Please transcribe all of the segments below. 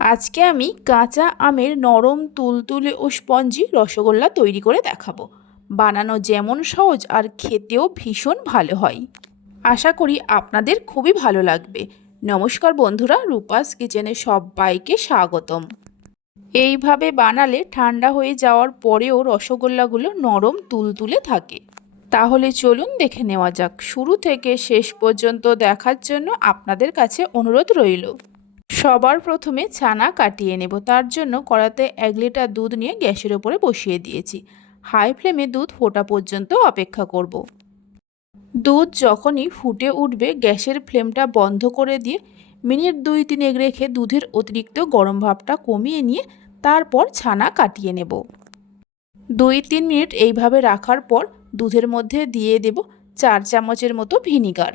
আজকে আমি কাঁচা আমের নরম, তুলতুলে ও স্পঞ্জি রসগোল্লা তৈরি করে দেখাবো। বানানো যেমন সহজ আর খেতেও ভীষণ ভালো হয়। আশা করি আপনাদের খুবই ভালো লাগবে। নমস্কার বন্ধুরা, রূপাস কিচেনে সবাইকে স্বাগতম। এইভাবে বানালে ঠান্ডা হয়ে যাওয়ার পরেও রসগোল্লাগুলো নরম, তুলতুলে থাকে। তাহলে চলুন দেখে নেওয়া যাক। শুরু থেকে শেষ পর্যন্ত দেখার জন্য আপনাদের কাছে অনুরোধ রইল। সবার প্রথমে ছানা কাটিয়ে নেব। তার জন্য কড়াতে এক লিটার দুধ নিয়ে গ্যাসের ওপরে বসিয়ে দিয়েছি। হাই ফ্লেমে দুধ ফোটা পর্যন্ত অপেক্ষা করব। দুধ যখনই ফুটে উঠবে, গ্যাসের ফ্লেমটা বন্ধ করে দিয়ে মিনিট দুই তিনেক রেখে দুধের অতিরিক্ত গরম ভাবটা কমিয়ে নিয়ে তারপর ছানা কাটিয়ে নেব। দুই তিন মিনিট এইভাবে রাখার পর দুধের মধ্যে দিয়ে দেব চার চামচের মতো ভিনিগার।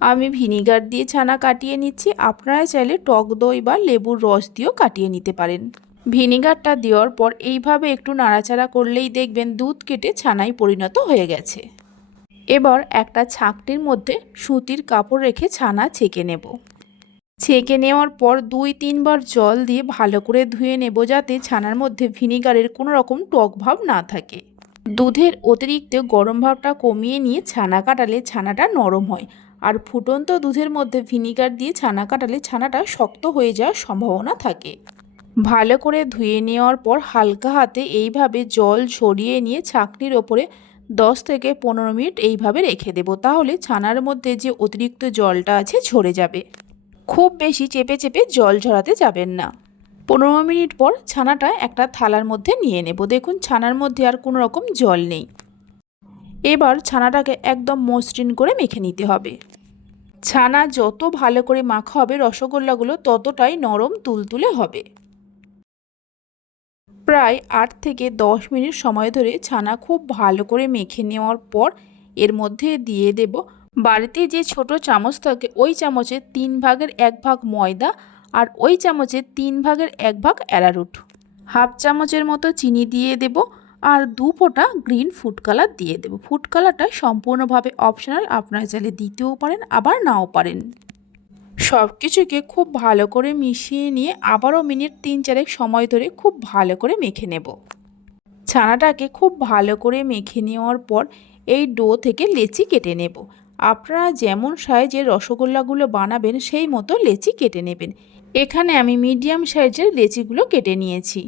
আমি ভিনিগার দিয়ে ছানা কাটিয়ে নিচ্ছি। আপনারা চাইলে টক দই বা লেবুর রস দিয়েও কাটিয়ে নিতে পারেন। ভিনিগারটা দেওয়ার পর এইভাবে একটু নাড়াচাড়া করলেই দেখবেন দুধ কেটে ছানায় পরিণত হয়ে গেছে। এবার একটা ছাঁকটির মধ্যে সুতির কাপড় রেখে ছানা ছেঁকে নেব। ছেঁকে নেওয়ার পর দুই তিনবার জল দিয়ে ভালো করে ধুয়ে নেব যাতে ছানার মধ্যে ভিনিগারের কোনো রকম টক ভাব না থাকে। দুধের অতিরিক্ত গরম ভাবটা কমিয়ে নিয়ে ছানা কাটালে ছানাটা নরম হয়। আর ফুটন্ত দুধের মধ্যে ভিনিগার দিয়ে ছানা কাটালে ছানাটা শক্ত হয়ে যাওয়ার সম্ভাবনা থাকে। ভালো করে ধুয়ে নেওয়ার পর হালকা হাতে এইভাবে জল ছড়িয়ে নিয়ে ছাঁকনির ওপরে দশ থেকে পনেরো মিনিট এইভাবে রেখে দেবো। তাহলে ছানার মধ্যে যে অতিরিক্ত জলটা আছে ঝরে যাবে। খুব বেশি চেপে চেপে জল ঝরাতে যাবেন না। পনেরো মিনিট পর ছানাটা একটা থালার মধ্যে নিয়ে নেব। দেখুন ছানার মধ্যে আর কোনো রকম জল নেই। এবার ছানাটাকে একদম মসৃণ করে মেখে নিতে হবে। ছানা যত ভালো করে মাখা হবে রসগোল্লাগুলো ততটাই নরম তুলতুলে হবে। প্রায় আট থেকে দশ মিনিট সময় ধরে ছানা খুব ভালো করে মেখে নেওয়ার পর এর মধ্যে দিয়ে দেব বাড়িতে যে ছোট চামচ থাকে ওই চামচের তিন ভাগের এক ভাগ ময়দা আর ওই চামচের তিন ভাগের এক ভাগ অ্যারারুট। হাফ চামচের মতো চিনি দিয়ে দেব আর দু ফোঁটা গ্রিন ফুড কালার দিয়ে দেব। ফুড কালারটা সম্পূর্ণভাবে অপশনাল আপনারা চাইলে দিতেও পারেন, আবার নাও পারেন। সব কিছুকে খুব ভালো করে মিশিয়ে নিয়ে আবারও মিনিট তিন চারেক সময় ধরে খুব ভালো করে মেখে নেব। ছানাটাকে খুব ভালো করে মেখে নেওয়ার পর এই ডো থেকে লেচি কেটে নেব। আপনারা যেমন সাইজের রসগোল্লাগুলো বানাবেন, সেই মতো লেচি কেটে নেবেন। এখানে আমি মিডিয়াম সাইজের লেচিগুলো কেটে নিয়েছি।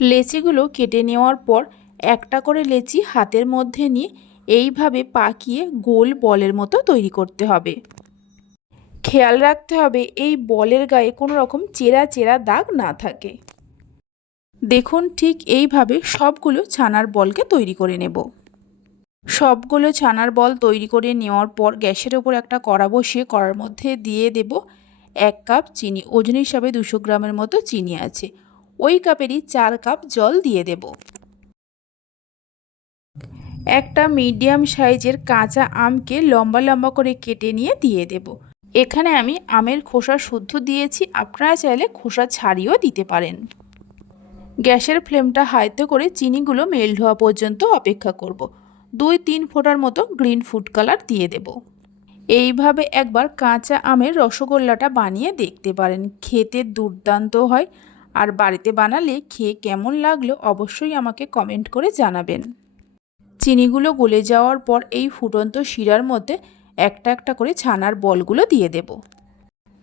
লেচিগুলো কেটে নেওয়ার পর একটা করে লেচি হাতের মধ্যে নিয়ে এইভাবে পাকিয়ে গোল বলের মতো তৈরি করতে হবে। খেয়াল রাখতে হবে এই বলের গায়ে কোনো রকম চেরা চেরা দাগ না থাকে। দেখুন ঠিক এইভাবে সবগুলো ছানার বলকে তৈরি করে নেব। সবগুলো ছানার বল তৈরি করে নেওয়ার পর গ্যাসের ওপর একটা কড়া বসিয়ে কড়ার মধ্যে দিয়ে দেব এক কাপ চিনি। ওজন হিসাবে দুশো গ্রামের মতো চিনি আছে। ওই কাপেরই চার কাপ জল দিয়ে দেব। একটা মিডিয়াম সাইজের কাঁচা আমকে লম্বা লম্বা করে কেটে নিয়ে দিয়ে দেব। এখানে আমি আমের খোসা শুদ্ধ দিয়েছি, আপনারা চাইলে খোসা ছাড়িয়েও দিতে পারেন। গ্যাসের ফ্লেমটা হাইতে করে চিনিগুলো মেল্ট হওয়া পর্যন্ত অপেক্ষা করব। দুই তিন ফোঁটার মতো গ্রিন ফুড কালার দিয়ে দেব। এইভাবে একবার কাঁচা আমের রসগোল্লাটা বানিয়ে দেখতে পারেন। খেতে দুর্দান্ত হয়। আর বাড়িতে বানালে খেয়ে কেমন লাগল অবশ্যই আমাকে কমেন্ট করে জানাবেন। চিনিগুলো গলে যাওয়ার পর এই ফুটন্ত শিরার মধ্যে একটা একটা করে ছানার বলগুলো দিয়ে দেব।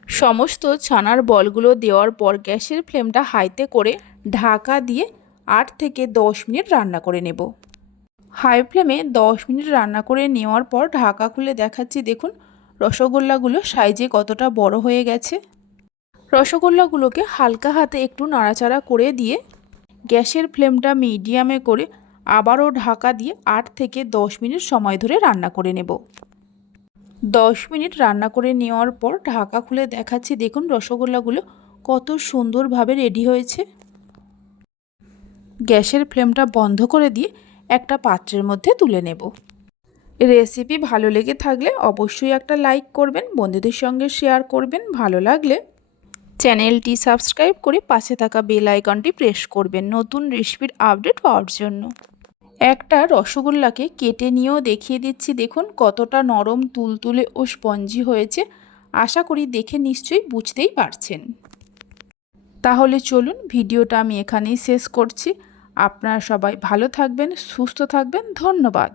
সমস্ত ছানার বলগুলো দেওয়ার পর গ্যাসের ফ্লেমটা হাইতে করে ঢাকা দিয়ে আট থেকে দশ মিনিট রান্না করে নেব। হাই ফ্লেমে দশ মিনিট রান্না করে নেওয়ার পর ঢাকা খুলে দেখাচ্ছি দেখুন, রসগোল্লাগুলো সাইজে কতটা বড় হয়ে গেছে। রসগোল্লাগুলোকে হালকা হাতে একটু নাড়াচাড়া করে দিয়ে গ্যাসের ফ্লেমটা মিডিয়ামে করে আবারও ঢাকা দিয়ে আট থেকে দশ মিনিট সময় ধরে রান্না করে নেব। দশ মিনিট রান্না করে নেওয়ার পর ঢাকা খুলে দেখাচ্ছি, দেখুন রসগোল্লাগুলো কত সুন্দরভাবে রেডি হয়েছে। গ্যাসের ফ্লেমটা বন্ধ করে দিয়ে একটা পাত্রের মধ্যে তুলে নেব। রেসিপি ভালো লেগে থাকলে অবশ্যই একটা লাইক করবেন, বন্ধুদের সঙ্গে শেয়ার করবেন, ভালো লাগলে চ্যানেলটি সাবস্ক্রাইব করে পাশে থাকা বেল আইকনটি প্রেস করবেন নতুন রেসিপির আপডেট পাওয়ার জন্য। একটা রসগোল্লাকে কেটে নিয়েও দেখিয়ে দিচ্ছি। দেখুন, কতটা নরম, তুলতুলে ও স্পঞ্জি হয়েছে। আশা করি দেখে নিশ্চয়ই বুঝতেই পারছেন। তাহলে চলুন, ভিডিওটা আমি এখানেই শেষ করছি। আপনারা সবাই ভালো থাকবেন, সুস্থ থাকবেন। ধন্যবাদ।